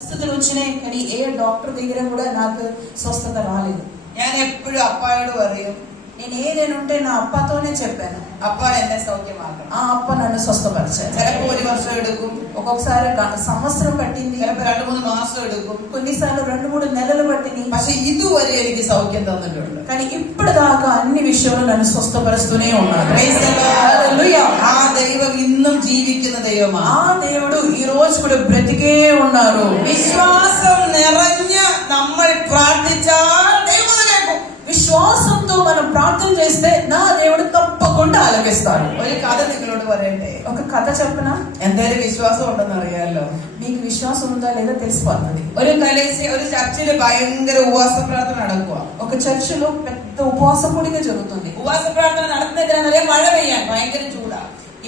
పరిస్థితులు వచ్చినాయి కానీ ఏ డాక్టర్ దగ్గర కూడా నాకు స్వస్థత రాలేదు. ഞാൻ എപ്പോഴും അപ്പായോട് പറയും, నేను ఏదైనా ఉంటే నా అప్పతోనే చెప్పాను, അപ്പ എന്നെ സൗഖ്യമാക്കണം. ఆ అప్ప నన్ను స్వస్థపరిచారు. ചിലപ്പോ 1 വർഷം എടുക്കും, ఒక్కొక్కసారి సంవత్సరం పట్టింది, ചിലപ്പോ 2-3 മാസം എടുക്കും. కొన్నిసార్లు 2-3 నెలలు పట్టింది. പക്ഷെ ఇതുവരെ എനിക്ക് సౌఖ్యం തന്നിട്ടുണ്ട്. కానీ ఇప్పుడు దాకా అన్ని విషయంలో నన్ను స్వస్థపరుస్తూనే ఉన్నారు. Praise the Lord. హల్లెలూయా. ആ ദൈവം ഇന്നും ജീവിക്കുന്ന ദൈവമാണ്. ఆ దేవుడు ఈ రోజు కూడా బ్రతికే ఉన్నారు. വിശ്വാസം നിറഞ്ഞ് നമ്മൾ പ്രാർത്ഥിച്ചാൽ ദൈവം കേൾക്കും. విశ్వాసంతో మనం ప్రార్థన చేస్తే నా దేవుడు తప్పకుండా ఆలకిస్తాడు. ഒരു കഥ നിങ്ങളോട് പറയട്ടെ. ఒక కథ చెప్పనా? എന്തായാലും വിശ്വാസം ഉണ്ടെന്ന് അറിയാലോ. మీకు విశ్వాసం ఉందా లేదా తెలిసిపోతుంది. ഒരു ചർച്ചില് ഭയങ്കര ഉപവാസ പ്രാർത്ഥന നടക്കുക. ఒక చర్చిలో పెద్ద ఉపవాస కూడిక జరుగుతుంది. ഉപവാസ പ്രാർത്ഥന നടത്തുന്നതിനാ മഴ പെയ്യാൻ ഭയങ്കര ചൂടാ.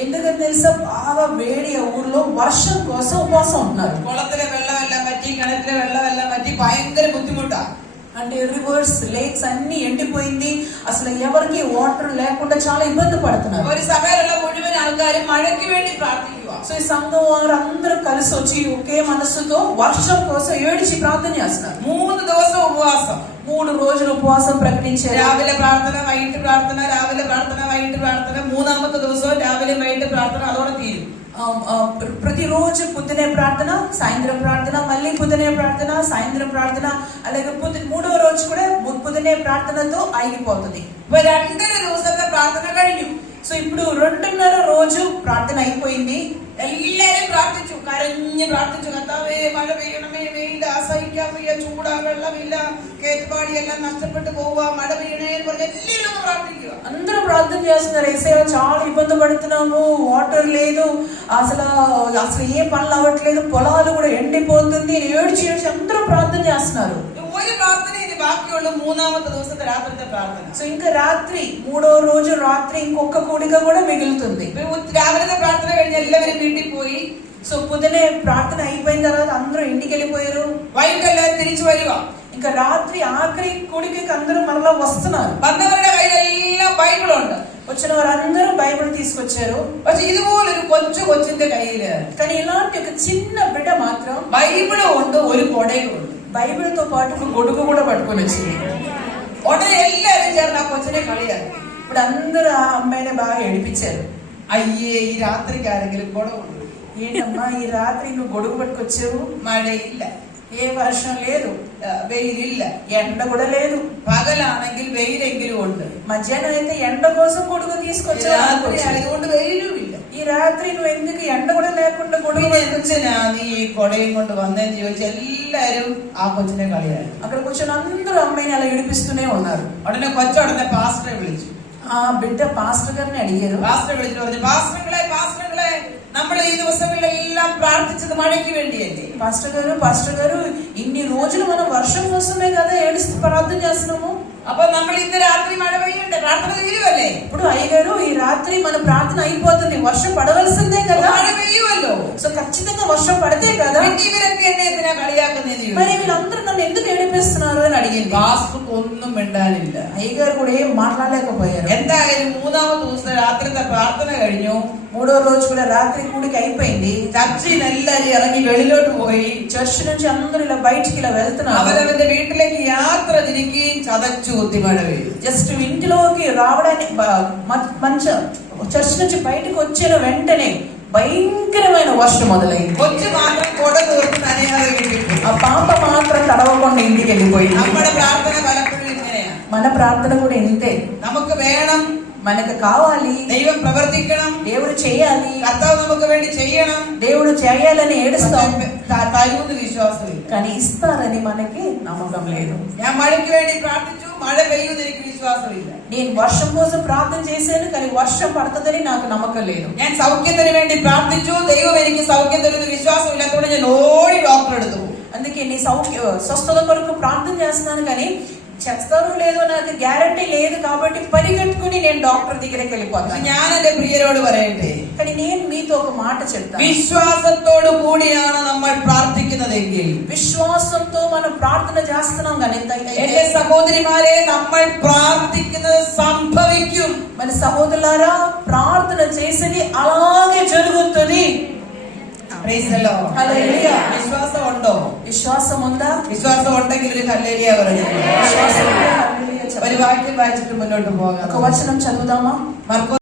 ఎందుకని తెలుసా? బాగా వేడి ఆ ఊర్లో వర్షం కోసం ఉపవాసం ఉంటున్నారు. കുളത്തിലെ വെള്ളമെല്ലാം പറ്റി, കിണറ്റിലെ വെള്ളമെല്ലാം പറ്റി ഭയങ്കര ബുദ്ധിമുട്ടാ. అంటే రివర్స్ లేక్స్ అన్ని ఎండిపోయింది, అసలు ఎవరికి వాటర్ లేకుండా చాలా ఇబ్బంది పడుతున్నారు. ഒരു സഭയിലുള്ള മുഴുവൻ ആൾക്കാരും മഴയ്ക്ക് വേണ്ടി പ്രാർത്ഥിക്കുക. సో ఈ సంఘం వారు అందరూ కలిసి వచ్చి ఒకే మనస్సుతో వర్షం కోసం ఏడిచి ప్రార్థన చేస్తున్నారు. 3 ദിവസം ഉപവാസം, 3 రోజులు ఉపవాసం ప్రకటించారు. രാവിലെ പ്രാർത്ഥന, വൈകിട്ട് പ്രാർത്ഥന, രാവിലെ പ്രാർത്ഥന, വൈകിട്ട് പ്രാർത്ഥന. 3ാമത്തെ ദിവസവും രാവിലെ വൈകിട്ട് പ്രാർത്ഥന, അതോടെ തീരും. ప్రతిరోజు పొద్దునే ప్రార్థన, సాయంత్రం ప్రార్థన, మళ్ళీ పొద్దునే ప్రార్థన, సాయంత్రం ప్రార్థన, అలాగే 3వ రోజు కూడా పొద్దునే ప్రార్థనతో ఆగిపోతుంది. 2.5 ദിവസത്തെ പ്രാർത്ഥന കഴിഞ്ഞു. సో ఇప్పుడు 2.5 రోజు ప్రార్థన అయిపోయింది. എല്ലാരും പ്രാർത്ഥിച്ചു, കരഞ്ഞ് പ്രാർത്ഥിച്ചു. കർത്താവേ മഴ പെയ്യണമേ, വെയില് അസഹിക്കാൻ വയ്യ, ചൂടാ, വെള്ളമില്ല, കേറ്റുപാടി എല്ലാം നഷ്ടപ്പെട്ടു പോവുക, മഴ പെയ്യണേ എന്ന് പറഞ്ഞ് എല്ലാവരും പ്രാർത്ഥിക്കുക. అందరూ ప్రార్థన చేస్తున్నారు. ఏసయ్య చాలా ఇబ్బంది పడుతున్నాము, వాటర్ లేదు, అసలు ఏ పనులు అవ్వట్లేదు, పొలాలు కూడా ఎండిపోతుంది, ఏడ్చి అందరూ ప్రార్థన చేస్తున్నారు. ഒരു പ്രാർത്ഥന ഇനി ബാക്കിയുള്ള 3ാമത്തെ ദിവസത്തെ രാത്രിത്തെ പ്രാർത്ഥന. సో ఇంకా రాత్రి 3వ రోజు రాత్రి ఇంకొక కూడిక కూడా మిగులుతుంది. രാവിലത്തെ പ്രാർത്ഥന കഴിഞ്ഞ് എല്ലാവരും വീട്ടിൽ പോയി. సో పొద్దునే ప్రార్థన అయిపోయిన తర్వాత అందరూ ఇంటికి వెళ్ళిపోయారు. വൈകിട്ട് എല്ലാവരും തിരിച്ചു വരുക. ఇంకా రాత్రి ఆఖరి కూడికకి అందరూ మరలా వస్తున్నారు. വന്നവരുടെ കയ്യിലെല്ലാം ബൈബിളുണ്ട്. వచ్చిన వారందరూ బైబిల్ తీసుకొచ్చారు. പക്ഷെ ഇതുപോലൊരു കൊച്ചിന്റെ കയ്യില് కానీ ఇలాంటి ఒక చిన్న బిడ్డ మాత్రం ബൈബിളും ഉണ്ട്, ഒരു കൊടയും ഉണ്ട്. బైబిల్ తో పాటు ఒక గొడుగు కూడా పట్టుకొని వచ్చింది. ഉടനെ എല്ലാവരും ചേർന്ന് ആ കൊച്ചിനെ കളിയാക്കി. ఇప్పుడు అందరూ ఆ అమ్మాయిని బాగా ఏడిపించారు. അയ്യേ, ഈ രാത്രിക്ക് ആരെങ്കിലും കുട കൊണ്ടു? ఏంటమ్మా ఈ రాత్రి నువ్వు గొడుగు పట్టుకొచ్చావు? മഴയില്ല, ఏ వర్షం లేదు, വെയിലില്ല, ఎండ కూడా లేదు. പകലാണെങ്കിൽ വെയിലെങ്കിലും ഉണ്ട്. మధ్యాహ్నం అయితే ఎండ కోసం గొడుగు తీసుకొచ్చావు. രാത്രി ആയതുകൊണ്ട് വെയിലും ഇല്ല. ఈ రాత్రి నువ్వు ఎందుకు ఎండ కూడా లేకుండా గొడుగు പിന്നെ എന്തിനാ നീ ഈ കൊടയും കൊണ്ട് വന്നേന്ന് ചോദിച്ചു എല്ലാരും ആ കൊച്ചിനെ കളിയായി. అక్కడ కూర్చొని అందరూ అమ్మాయిని అలా ఏడిపిస్తూనే ఉన్నారు. ഉടനെ കൊച്ചുടനെ പാസ്റ്ററെ വിളിച്ചു. ఆ బిడ్డ పాస్టర్ గారిని అడిగారు. പാസ്റ്ററെ വിളിച്ചിട്ട് പറഞ്ഞു, പാസ്റ്ററുകളെ നമ്മൾ ഈ ദിവസങ്ങളിലെല്ലാം പ്രാർത്ഥിച്ചത് മഴയ്ക്ക് വേണ്ടിയല്ലേ? పాస్టర్ గారు ఇన్ని రోజులు మనం వర్షం కోసమే కదా ఏడుస్తూ ప్రార్థన చేస్తున్నాము. അപ്പൊ നമ്മൾ ഇന്ന് രാത്രി മഴ പെയ്യണ്ടേ? പ്രാർത്ഥന തീരുവല്ലേ? ఇప్పుడు అయ్యగారు ఈ రాత్రి మన ప్రార్థన అయిపోతుంది, వర్షం పడవలసిందే కదా. മഴ പെയ്യുമല്ലോ. సో ఖచ్చితంగా వర్షం పడితే కదా. ഇവരൊക്കെ എന്നെ എന്തിനാ കളിയാക്കുന്നത്? మరి వీళ్ళందరూ నన్ను ఎందుకు ఏడిపిస్తున్నారు అని అడిగింది. പാസ്റ്റർക്ക് ഒന്നും മിണ്ടാനില്ല. అయ్యగారు కూడా ఏం మాట్లాడలేకపోయారు. എന്തായാലും 3ാമത്തെ ദിവസം രാത്രിത്തെ പ്രാർത്ഥന കഴിഞ്ഞു. 3వ రోజు కూడా రాత్రి కూడికి అయిపోయింది. ചർച്ചിൽ എല്ലാരും ഇറങ്ങി വെളിയിലോട്ട് പോയി. చర్చ్ నుంచి అందరూ ఇలా బయటికి ఇలా వెళ్తున్నారు. അവരവന്റെ വീട്ടിലേക്ക് യാത്ര തിരിക്കുകയും ചതച്ചു കുത്തി മഴ പെയ്യും. జస్ట్ ఇంటిలోకి రావడానికి మంచి చర్చ్ నుంచి బయటకు వచ్చిన వెంటనే భయంకరమైన వర్షం మొదలైంది. കൊച്ചു മാത്രം കൊട തീർത്ത് നനയാതെ വീട്ടിൽ. ఆ పాప మాత్రం తడవకుండా ఇంటికి వెళ్ళిపోయింది. നമ്മുടെ പ്രാർത്ഥന പലപ്പോഴും ഇങ്ങനെയാ. మన ప్రార్థన కూడా ఇంతే. നമുക്ക് വേണം, మనకు కావాలి, ദൈവം പ്രവർത്തിക്കണം, దేవుడు చేయాలి, കർത്താവ് നമുക്ക് വേണ്ടി ചെയ്യണം, దేవుడు చేయాలని ఏడుస్తాం. തരുമെന്ന് വിശ്വാസമില്ല. కానీ ఇస్తారని మనకి నమ్మకం లేదు. ഞാൻ മഴയ്ക്ക് വേണ്ടി പ്രാർത്ഥിച്ചു, മഴ പെയ്യുമെന്ന് എനിക്ക് വിശ്വാസമില്ല. నేను వర్షం కోసం ప్రార్థన చేశాను కానీ వర్షం పడుతుందని నాకు నమ్మకం లేదు. ഞാൻ സൗഖ്യത്തിന് വേണ്ടി പ്രാർത്ഥിച്ചു, ദൈവം എനിക്ക് സൗഖ്യം തരുമെന്ന് വിശ്വാസമില്ലാത്തതുകൊണ്ട് ഞാൻ ഓടി ഡോക്ടർ എടുത്തു. అందుకే నీ స్వస్థత కొరకు ప్రార్థన చేస్తున్నాను కానీ చేస్తారో లేదో నాకు గ్యారంటీ లేదు కాబట్టి పరిగెట్టుకుని నేను డాక్టర్ దగ్గరికి వెళ్ళిపోతాను. ഞാൻ എന്റെ പ്രിയരോട് പറയട്ടെ, కానీ నేను మీతో ఒక మాట చెప్తాను. വിശ്വാസത്തോടു കൂടിയാണ് നമ്മൾ പ്രാർത്ഥിക്കുന്നതെങ്കിൽ, విశ్వాసంతో మనం ప్రార్థన చేస్తున్నాం కానీ എന്റെ സഹോദരിമാരെ, നമ്മൾ പ്രാർത്ഥിക്കുന്നത് സംഭവിക്കും. మన సహోదరులారా ప్రార్థన చేసేది అలాగే జరుగుతుంది. Praise the Lord. హల్లెలూయా. വിശ്വാസം ഉണ്ടോ? విశ్వాసం ఉందా? വിശ്വാസം ഉണ്ടെങ്കിൽ ഒരു ഹല്ലേലൂയ പറഞ്ഞു. విశ్వాసం ఉందా? హల్లెలూయా చెప్పండి. ഒരു വാക്യം വായിച്ചിട്ട് മുന്നോട്ട് പോകാം. ఒక వచనం చదువుదామా? മർക്കോസ്